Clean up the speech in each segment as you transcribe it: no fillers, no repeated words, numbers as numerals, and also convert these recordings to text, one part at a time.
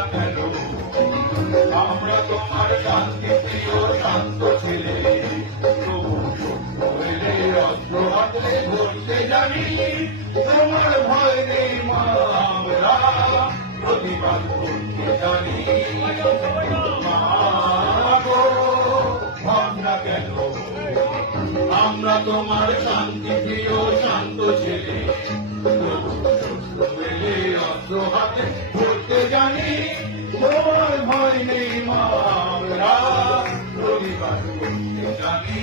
না কেন আমরা তোমার শান্তি প্রিয় শান্ত ছেলে অস্ত্র হাতে ধরতে জানি তোমার ভয় নেই মা আমরা প্রতিবাদ করতে জানি ভাবনা কেন আমরা তোমার শান্তি প্রিয় শান্ত ছেলে অস্ত্র হাতে ধরতে জানি তোমার ভয় নেই মা আমরা প্রতিবাদ করতে জানি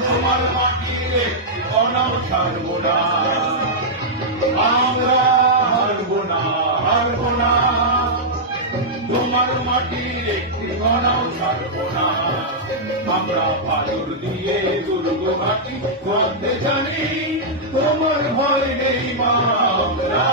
তোমার মাটির একটি অনাম ছাড়ব না আমরা হারব না হারব না তোমার মাটির একটি অনাম ছাড়ব না আমরা বালুর দিয়ে দুর্গ ঘাটি করতে জানি তোমার ভয় নেই মা আমরা